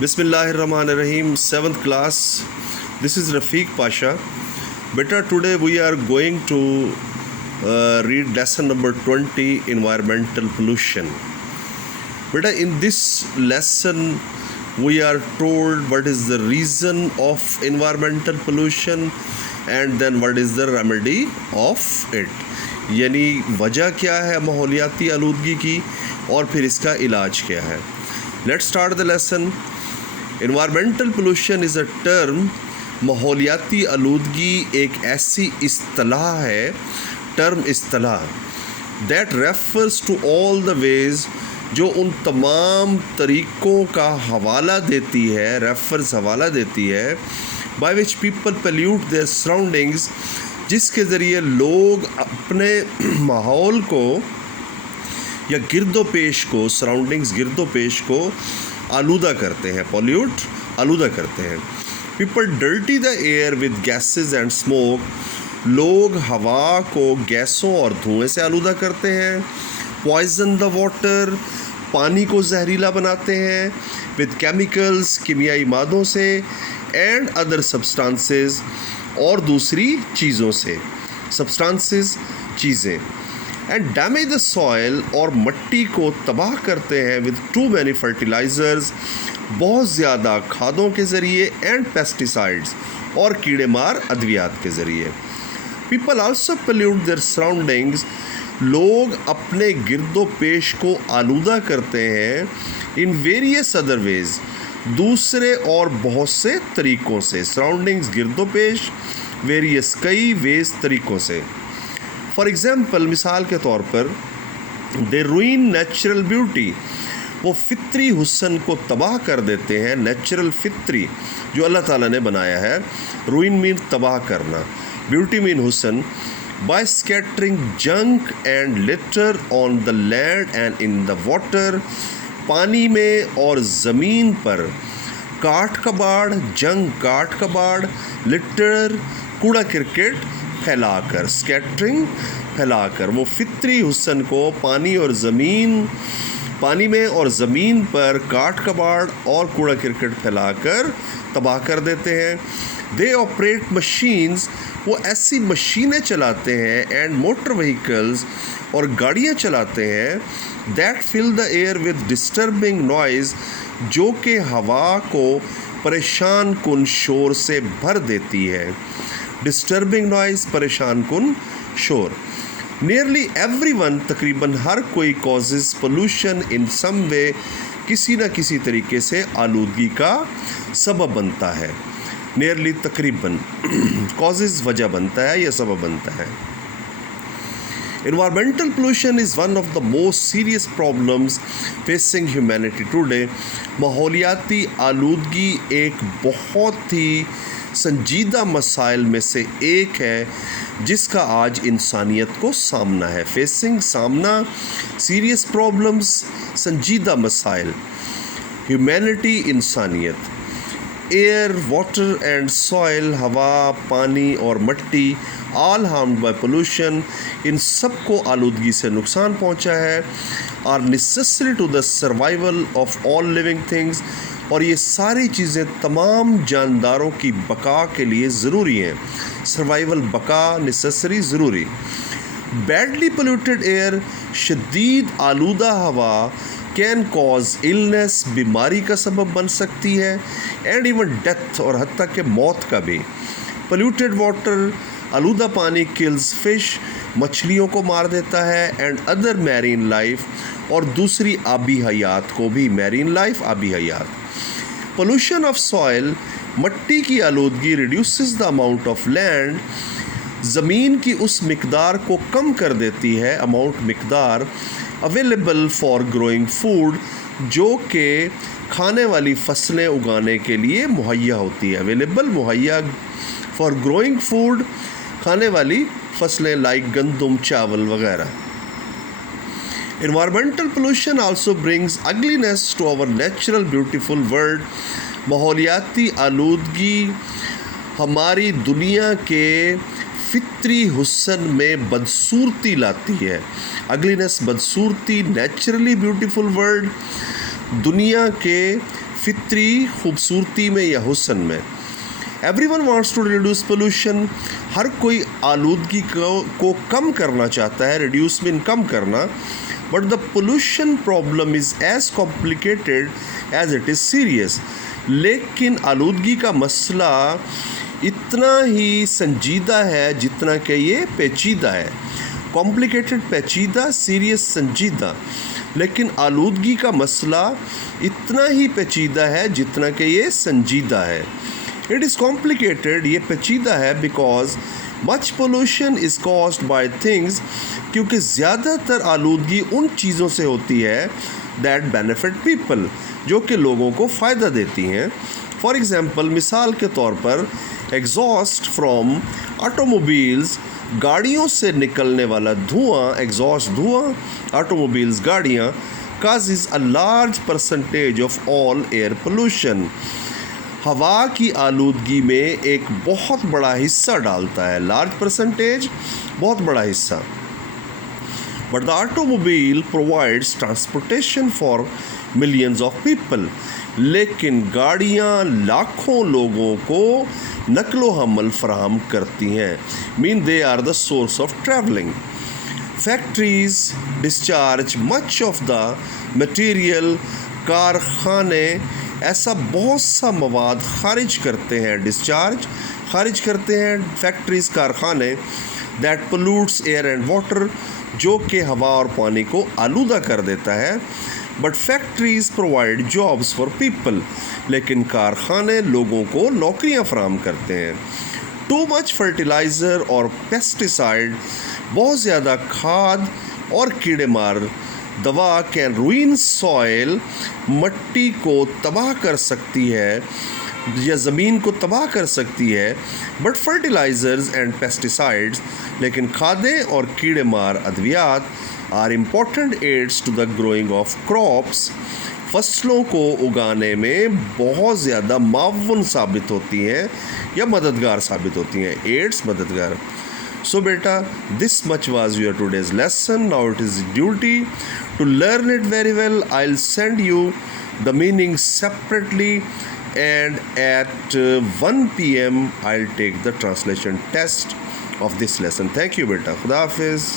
Bismillahirrahmanirrahim, 7th class. This is Rafiq Pasha. Beta, today we are going to read lesson number 20, environmental pollution. Beta, in this lesson we are told what is the reason of environmental pollution and then what is the remedy of it. یعنی وجہ کیا ہے ماحولیاتی آلودگی کی اور پھر اس کا علاج کیا ہے. Let start the lesson. Environmental pollution is a term. ماحولیاتی آلودگی ایک ایسی اصطلاح ہے, ٹرم اصطلاح, دیٹ ریفرز ٹو آل دا ویز, جو ان تمام طریقوں کا حوالہ دیتی ہے, ریفرز حوالہ دیتی ہے, by which people pollute their surroundings, جس کے ذریعے لوگ اپنے ماحول کو یا گرد و پیش کو, سراؤنڈنگز گرد و پیش کو آلودہ کرتے ہیں, پولیوٹ آلودہ کرتے ہیں. People dirty the air with gases and smoke, لوگ ہوا کو گیسوں اور دھوئیں سے آلودہ کرتے ہیں. پوائزن دا واٹر, پانی کو زہریلا بناتے ہیں. ود کیمیکلز, کیمیائی مادوں سے. اینڈ ادر سبسٹانسز, اور دوسری چیزوں سے, سبسٹانسز چیزیں. اینڈ ڈیمیج دا سوائل, اور مٹی کو تباہ کرتے ہیں. ود ٹو مینی فرٹیلائزرز, بہت زیادہ کھادوں کے ذریعے. اینڈ پیسٹیسائڈز, اور کیڑے مار ادویات کے ذریعے. People also pollute their surroundings, لوگ اپنے گرد و پیش کو آلودہ کرتے ہیں. ان ویریس ادر ویز, دوسرے اور بہت سے طریقوں سے. سراؤنڈنگز گرد و پیش, ویریس کئی, ویز طریقوں سے. فار ایگزامپل, مثال کے طور پر, دے روئن نیچرل بیوٹی, وہ فطری حسن کو تباہ کر دیتے ہیں. نیچرل, فطری, جو اللہ تعالیٰ نے بنایا ہے. روئن مین تباہ کرنا, بیوٹی مین حسن. By scattering junk and litter on the land and in the water, پانی میں اور زمین پر کاٹ کباڑ, جنگ کاٹ کباڑ, لٹر کوڑا کرکٹ پھیلا کر. اسکیٹرنگ پھیلا کر, وہ فطری حسن کو پانی اور زمین, پانی میں اور زمین پر کاٹ کباڑ اور کوڑا کرکٹ پھیلا کر تباہ کر دیتے ہیں. دے آپریٹ مشینز, وہ ایسی مشینیں چلاتے ہیں. اینڈ موٹر وہیکلز, اور گاڑیاں چلاتے ہیں. That fill the air with disturbing noise, جو کہ ہوا کو پریشان کن شور سے بھر دیتی ہے. ڈسٹربنگ نوائز, پریشان کن شور. نیئرلی ایوری ون, تقریباً ہر کوئی, کازز پولوشن ان سم وے, کسی نہ کسی طریقے سے آلودگی کا سبب بنتا ہے. نیئرلی, تقریباً, کازز وجہ بنتا ہے یا سبب بنتا ہے. Environmental pollution is one of the most serious problems facing humanity today. ماحولیاتی آلودگی ایک بہت ہی سنجیدہ مسائل میں سے ایک ہے جس کا آج انسانیت کو سامنا ہے. فیسنگ, سامنا, سیریس پرابلمس, سنجیدہ مسائل. ہیومینٹی, انسانیت. ایئر, واٹر اینڈ سوائل, ہوا, پانی اور مٹی, آل ہارمڈ بائی پولوشن, ان سب کو آلودگی سے نقصان پہنچا ہے. Are necessary to the survival of all living things, اور یہ ساری چیزیں تمام جانداروں کی بقا کے لیے ضروری ہیں. سروائیول, بقا, نیسیسری, ضروری. بیڈلی پولیوٹیڈ ایئر, شدید آلودہ ہوا, کین کاز النس, بیماری کا سبب بن سکتی ہے. اینڈ ایون ڈیتھ, اور حتیٰ کہ موت کا بھی. پولیوٹیڈ واٹر, آلودہ پانی, کلز فش, مچھلیوں کو مار دیتا ہے. اینڈ ادر میرین لائف, اور دوسری آبی حیات کو بھی. میرین لائف, آبی حیات. پولوشن آف سوائل, مٹی کی آلودگی, reduces the amount of land, زمین کی اس مقدار کو کم کر دیتی ہے. اماؤنٹ, مقدار. اویلیبل فار گروئنگ فوڈ, جو کہ کھانے والی فصلیں اگانے کے لیے مہیا ہوتی ہے. اویلیبل, مہیا, فار گروئنگ فوڈ, کھانے والی فصلیں, لائک گندم, چاول وغیرہ. Environmental pollution also brings ugliness to our natural beautiful world, ماحولیاتی آلودگی ہماری دنیا کے فطری حسن میں بدصورتی لاتی ہے. اگلینس, بدصورتی. نیچرلی بیوٹیفل ورلڈ, دنیا کے فطری خوبصورتی میں یا حسن میں. Everyone wants to reduce pollution. ہر کوئی آلودگی کو کم کرنا چاہتا ہے. ریڈیوس مین کم کرنا. But the pollution problem is as complicated as it is serious. لیکن آلودگی کا مسئلہ اتنا ہی سنجیدہ ہے جتنا کہ یہ پیچیدہ ہے. کمپلیکیٹڈ پیچیدہ، سیریس سنجیدہ. لیکن آلودگی کا مسئلہ اتنا ہی پیچیدہ ہے جتنا کہ یہ سنجیدہ ہے. اٹ از کمپلیکیٹڈ، یہ پیچیدہ ہے، because much pollution is caused by things, کیونکہ زیادہ تر آلودگی ان چیزوں سے ہوتی ہے دیٹ بینیفٹ پیپل، جو کہ لوگوں کو فائدہ دیتی ہیں. فار ایگزامپل، مثال کے طور پر ایگزاسٹ فرام آٹو موبائلز، گاڑیوں سے نکلنے والا دھواں، ایگزاسٹ دھواں، آٹو موبائلز گاڑیاں، causes a large percentage of all air pollution, ہوا کی آلودگی میں ایک بہت بڑا حصہ ڈالتا ہے. لارج پرسنٹیج، بہت بڑا حصہ. But the auto mobile provides transportation for millions of people, لیکن گاڑیاں لاکھوں لوگوں کو نقل و حمل فراہم کرتی ہیں. Mean they are the source of travelling. Factories discharge much of the material, کارخانے ایسا بہت سا مواد خارج کرتے ہیں، ڈسچارج خارج کرتے ہیں فیکٹریز، کارخانے، دیٹ پولوٹس ایئر اینڈ واٹر، جو کہ ہوا اور پانی کو آلودہ کر دیتا ہے. But factories provide jobs for people, لیکن کارخانے لوگوں کو نوکریاں فراہم کرتے ہیں. ٹو مچ فرٹیلائزر اور پیسٹیسائڈ، بہت زیادہ کھاد اور کیڑے مار دوا، کین روئن سوئل، مٹی کو تباہ کر سکتی ہے یا زمین کو تباہ کر سکتی ہے. بٹ فرٹیلائزرز اینڈ پیسٹیسائڈز، لیکن کھادیں اور کیڑے مار ادویات are important aids to the growing of crops, فصلوں کو اگانے میں بہت زیادہ معاون ثابت ہوتی ہیں یا مددگار ثابت ہوتی ہیں. ایڈس، مددگار. So beta, this much was your today's lesson. Now it is duty to learn it very well. I'll send you the meaning separately, and at 1 p.m. I'll take the translation test of this lesson. Thank you beta. Khuda Hafiz.